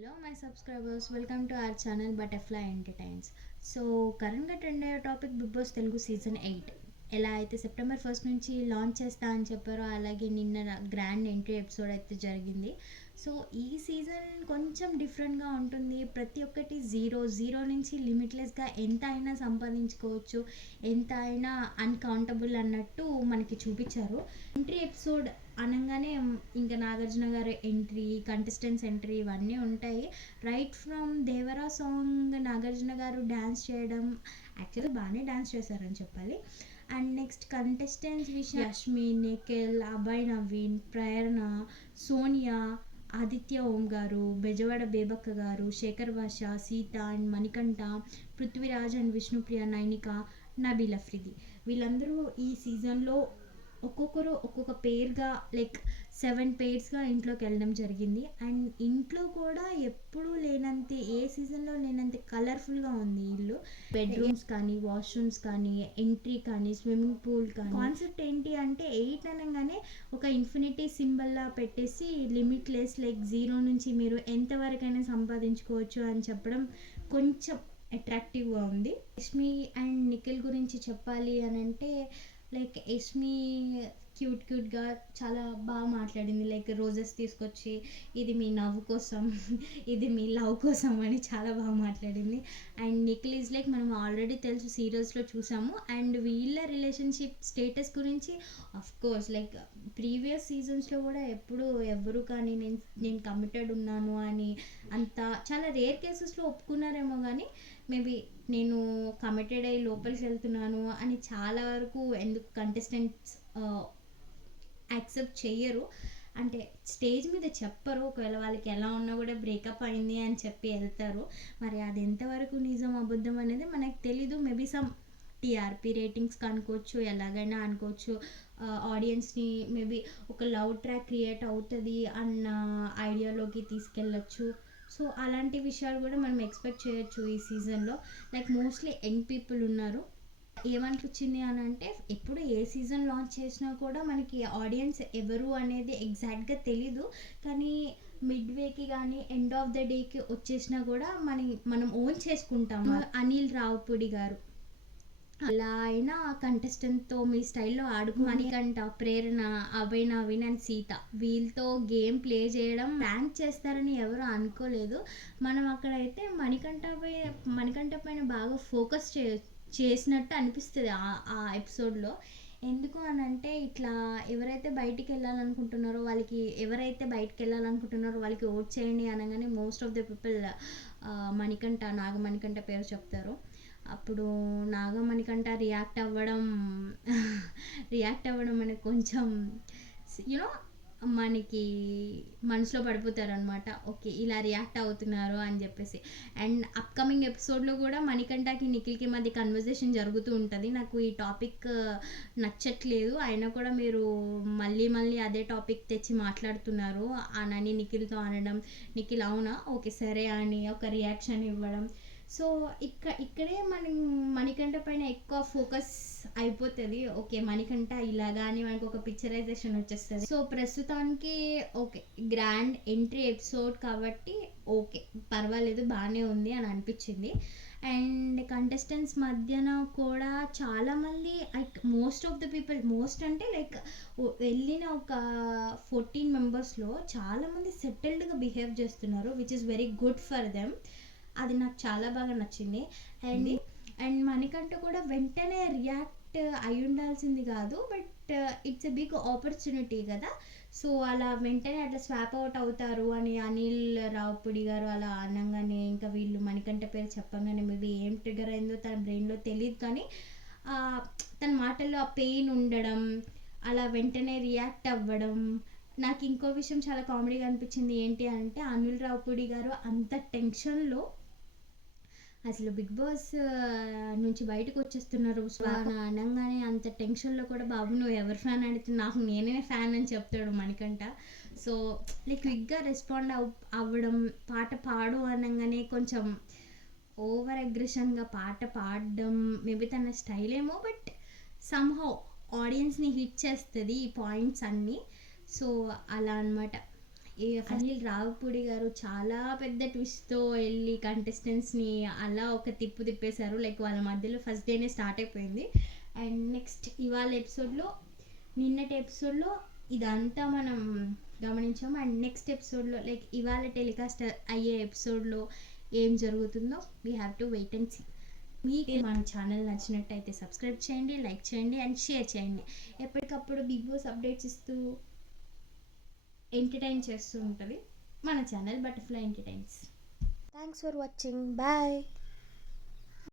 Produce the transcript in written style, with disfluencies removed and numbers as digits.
Hello my subscribers, welcome to our channel Butterfly Entertains. So కరెంట్గా trend అయ్యే topic Bigg Boss Telugu season 8 ఎలా అయితే September 1 నుంచి launch చేస్తా అని చెప్పారో అలాగే నిన్న గ్రాండ్ ఎంట్రీ ఎపిసోడ్ అయితే జరిగింది. సో ఈ సీజన్ కొంచెం డిఫరెంట్గా ఉంటుంది. ప్రతి ఒక్కటి జీరో నుంచి లిమిట్లెస్గా ఎంత అయినా సంపాదించుకోవచ్చు, ఎంత అయినా అన్కౌంటబుల్ అన్నట్టు మనకి చూపించారు. ఎంట్రీ ఎపిసోడ్ అనగానే ఇంకా నాగార్జున గారి ఎంట్రీ, కంటెస్టెంట్స్ ఎంట్రీ ఇవన్నీ ఉంటాయి. Right from Devara song Nagarjuna గారు డ్యాన్స్ చేయడం, యాక్చువల్గా బాగానే డ్యాన్స్ చేశారని చెప్పాలి. అండ్ నెక్స్ట్ కంటెస్టెంట్స్ విషయం యష్మి, నిఖిల్, అభయ్ నవీన్, ప్రేరణ, సోనియా, ఆదిత్య ఓం గారు, బెజవాడ బేబక్క గారు, శేఖర్ భాష, సీత అండ్ మణికంఠ, పృథ్వీరాజ్ అండ్ విష్ణుప్రియ, నైనిక, నబీల్ అఫ్రిది వీళ్ళందరూ ఈ సీజన్లో ఒక్కొక్కరు ఒక్కొక్క పేరుగా లైక్ 7 పేర్స్గా ఇంట్లోకి వెళ్ళడం జరిగింది. అండ్ ఇంట్లో కూడా ఎప్పుడూ లేనంత, ఏ సీజన్లో లేనంత కలర్ఫుల్గా ఉంది ఇల్లు. బెడ్రూమ్స్ కానీ, వాష్రూమ్స్ కానీ, ఎంట్రీ కానీ, స్విమ్మింగ్ పూల్ కానీ. కాన్సెప్ట్ ఏంటి అంటే 8 అనగానే ఒక ఇన్ఫినిటీ సింబల్లా పెట్టేసి లిమిట్లెస్ లైక్ జీరో నుంచి మీరు ఎంతవరకైనా సంపాదించుకోవచ్చు అని చెప్పడం కొంచెం అట్రాక్టివ్గా ఉంది. యష్మి అండ్ నిఖిల్ గురించి చెప్పాలి అని అంటే లైక్ యష్మి క్యూట్గా చాలా బాగా మాట్లాడింది. లైక్ రోజెస్ తీసుకొచ్చి ఇది మీ నవ్వు కోసం, ఇది మీ లవ్ కోసం అని చాలా బాగా మాట్లాడింది. అండ్ నిఖిల్ ఈజ్ లైక్ మనం ఆల్రెడీ తెలుసు, సీరియల్స్లో చూసాము. అండ్ వీళ్ళ రిలేషన్షిప్ స్టేటస్ గురించి అఫ్ కోర్స్ లైక్ ప్రీవియస్ సీజన్స్లో కూడా ఎప్పుడు ఎవరు కానీ నేను కమిటెడ్ ఉన్నాను అని అంత చాలా రేర్ కేసెస్లో ఒప్పుకున్నారేమో కానీ మేబీ నేను కమిటెడ్ అయ్యి లోపలికి వెళ్తున్నాను అని చాలా వరకు ఎందుకు కంటెస్టెంట్స్ యాక్సెప్ట్ చెయ్యరు. అంటే స్టేజ్ మీద చెప్పరు, ఒకవేళ వాళ్ళకి ఎలా ఉన్నా కూడా బ్రేకప్ అయింది అని చెప్పి వెళ్తారు. మరి అది ఎంతవరకు నిజం అబద్ధం అనేది మనకు తెలీదు. మేబీ సమ్ టీఆర్పీ రేటింగ్స్ అనుకోవచ్చు, ఎలాగైనా అనుకోవచ్చు. ఆడియన్స్ని మేబీ ఒక లవ్ ట్రాక్ క్రియేట్ అవుతుంది అన్న ఐడియాలోకి తీసుకెళ్ళచ్చు. సో అలాంటి విషయాలు కూడా మనం ఎక్స్పెక్ట్ చేయొచ్చు ఈ సీజన్లో. లైక్ మోస్ట్లీ యంగ్ పీపుల్ ఉన్నారు. ఏమనిపించింది అని అంటే ఎప్పుడు ఏ సీజన్ లాంచ్ చేసినా కూడా మనకి ఆడియన్స్ ఎవరు అనేది ఎగ్జాక్ట్గా తెలీదు. కానీ మిడ్వేకి కానీ ఎండ్ ఆఫ్ ద డేకి వచ్చేసినా కూడా మనం ఓన్ చేసుకుంటాము. అనిల్ రావుపూడి గారు అలా అయినా కంటెస్టెంట్తో మీ స్టైల్లో మణికంఠ, ప్రేరణ, అభయ్ నవీన్ అండ్ సీత వీళ్ళతో గేమ్ ప్లే చేయడం ర్యాంక్ చేస్తారని ఎవరు అనుకోలేదు. మనం అక్కడైతే మణికంఠ పైన బాగా ఫోకస్ చేసినట్టు అనిపిస్తుంది ఆ ఎపిసోడ్లో. ఎందుకు అని అంటే ఇట్లా ఎవరైతే బయటికి వెళ్ళాలనుకుంటున్నారో వాళ్ళకి ఓట్ చేయండి అనగానే most of the people Nagamanikanta పేరు చెప్తారు. అప్పుడు నాగమణికంఠ రియాక్ట్ అవ్వడం మనకి కొంచెం యూనో మనకి మనసులో పడిపోతారు అనమాట. ఓకే ఇలా రియాక్ట్ అవుతున్నారు అని చెప్పేసి. అండ్ అప్కమింగ్ ఎపిసోడ్లో కూడా మణికంఠకి నిఖిల్కి మధ్య కన్వర్జేషన్ జరుగుతూ ఉంటుంది. నాకు ఈ టాపిక్ నచ్చట్లేదు, అయినా కూడా మీరు మళ్ళీ అదే టాపిక్ తెచ్చి మాట్లాడుతున్నారు అని నిఖిల్తో అనడం, నిఖిల్ అవునా ఓకే సరే అని ఒక రియాక్షన్ ఇవ్వడం. సో ఇక్కడే మణికంఠ పైన ఎక్కువ ఫోకస్ అయిపోతుంది. ఓకే మణికంఠ ఇలాగా అని మనకు ఒక పిక్చరైజేషన్ వచ్చేస్తుంది. సో ప్రస్తుతానికి ఓకే గ్రాండ్ ఎంట్రీ ఎపిసోడ్ కాబట్టి ఓకే పర్వాలేదు బాగానే ఉంది అని అనిపించింది. అండ్ కంటెస్టెంట్స్ మధ్యన కూడా చాలామంది like most of the people, most అంటే లైక్ వెళ్ళిన ఒక 14 మెంబర్స్లో చాలామంది సెటిల్డ్గా బిహేవ్ చేస్తున్నారు, which is very good for them. అది నాకు చాలా బాగా నచ్చింది. అండ్ మణికంఠ కూడా వెంటనే రియాక్ట్ అయి ఉండాల్సింది కాదు, but it's a big opportunity కదా. సో అలా వెంటనే అట్లా స్వాప్ అవుట్ అవుతారు అని అనిల్ రావుపూడి గారు అలా అనగానే ఇంకా వీళ్ళు మణికంఠ పేరు చెప్పగానే మేబీ ఏం ట్రిగర్ అయిందో తన బ్రెయిన్లో తెలియదు, కానీ తన మాటల్లో ఆ పెయిన్ ఉండడం, అలా వెంటనే రియాక్ట్ అవ్వడం. నాకు ఇంకో విషయం చాలా కామెడీగా అనిపించింది. ఏంటి అంటే అనిల్ రావుపూడి గారు అంత టెన్షన్లో అసలు బిగ్ బాస్ నుంచి బయటకు వచ్చేస్తున్నారు స్వాన అనగానే అంత టెన్షన్లో కూడా బాబు నువ్వు ఎవరు ఫ్యాన్ అడిగితే నాకు నేనే ఫ్యాన్ అని చెప్తాడు మణికంఠ. సో లైక్ క్విక్గా రెస్పాండ్ అవ్వడం, పాట పాడు అనగానే కొంచెం ఓవర్ అగ్రెషన్గా పాట పాడడం మేబీ తన స్టైల్ ఏమో, బట్ సమ్హౌ ఆడియన్స్ని హిట్ చేస్తుంది ఈ పాయింట్స్ అన్నీ. సో అలా అనమాట. అనిల్ రావిపూడి గారు చాలా పెద్ద ట్విస్ట్‌తో ఎళ్లి కంటెస్టెంట్స్‌ని అలా ఒక తిప్పు తిప్పేశారు. లైక్ వాళ్ళ మధ్యలో ఫస్ట్ డేనే స్టార్ట్ అయిపోయింది. అండ్ నెక్స్ట్ ఇవాళ ఎపిసోడ్‌లో, నిన్నటి ఎపిసోడ్‌లో ఇదంతా మనం గమనించాము. అండ్ నెక్స్ట్ ఎపిసోడ్‌లో లైక్ ఇవాళ టెలికాస్ట్ అయ్యే ఎపిసోడ్‌లో ఏం జరుగుతుందో we have to wait and see. మీకు మన ఛానల్ నచ్చినట్టయితే సబ్స్క్రైబ్ చేయండి, లైక్ చేయండి అండ్ షేర్ చేయండి. ఎప్పటికప్పుడు బిగ్ బాస్ అప్డేట్స్ ఇస్తూ ఎంటర్టైన్ చేస్తూ ఉంటుంది మన channel Butterfly Entertains. Thanks for watching. Bye.